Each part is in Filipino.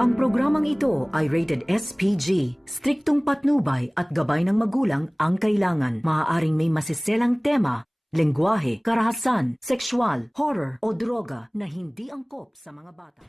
Ang programang ito ay rated SPG. Striktong patnubay at gabay ng magulang ang kailangan. Maaaring may masiselang tema, lengguwahe, karahasan, sexual, horror o droga na hindi angkop sa mga bata.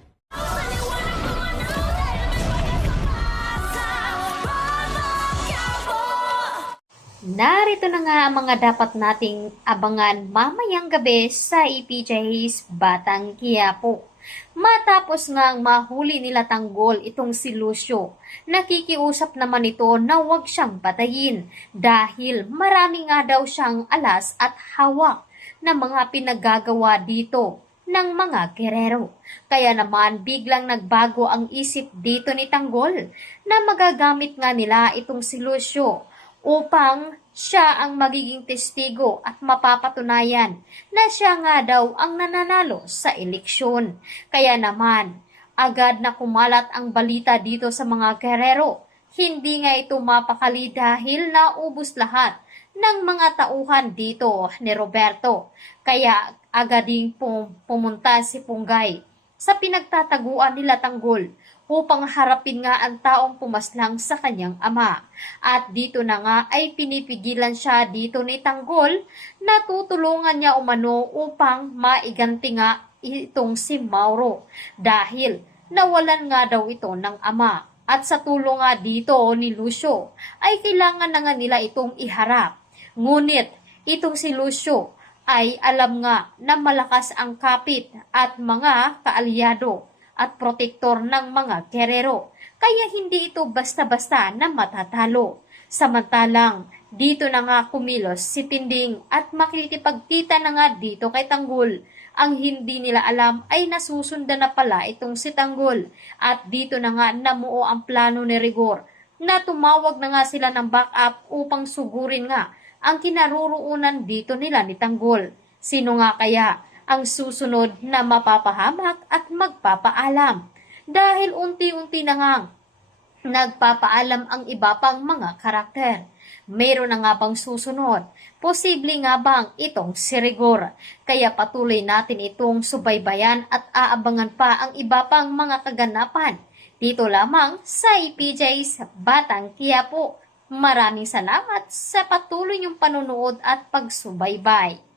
Narito na nga ang mga dapat nating abangan mamayang gabi sa EPJ's Batang Quiapo. Matapos nga ang mahuli nila Tanggol itong si Lucio, nakikiusap naman ito na huwag siyang patayin dahil marami nga daw siyang alas at hawak na mga pinaggagawa dito ng mga gerero. Kaya naman biglang nagbago ang isip dito ni Tanggol na magagamit nga nila itong si Lucio upang siya ang magiging testigo at mapapatunayan na siya nga daw ang nananalo sa eleksyon. Kaya naman, agad na kumalat ang balita dito sa mga gerero. Hindi nga ito mapakali dahil naubos lahat ng mga tauhan dito ni Roberto. Kaya agad ding pumunta si Punggay sa pinagtataguan nila Tanggol upang harapin nga ang taong pumaslang sa kanyang ama. At dito na nga ay pinipigilan siya dito ni Tanggol na tutulungan niya umano upang maiganti nga itong si Mauro dahil nawalan nga daw ito ng ama. At sa tulong nga dito ni Lucio ay kailangan na nga nila itong iharap. Ngunit itong si Lucio ay alam nga na malakas ang kapit at mga kaalyado at protektor ng mga gerero, kaya hindi ito basta-basta na matatalo. Samantalang, dito na nga kumilos si Pinding at makikipagkita na nga dito kay Tanggol. Ang hindi nila alam ay nasusundan na pala itong si Tanggol at dito na nga namuo ang plano ni Rigor na tumawag na nga sila ng backup upang sugurin nga ang kinaroroonan dito nila ni Tanggol. Sino nga kaya ang susunod na mapapahamak at magpapaalam? Dahil unti-unti na nga nagpapaalam ang iba pang mga karakter. Meron na nga bang susunod? Posible nga bang itong si Rigor? Kaya patuloy natin itong subaybayan at aabangan pa ang iba pang mga kaganapan. Dito lamang sa EPJ's Batang Quiapo. Maraming salamat sa patuloy niyong panunood at pagsubaybay.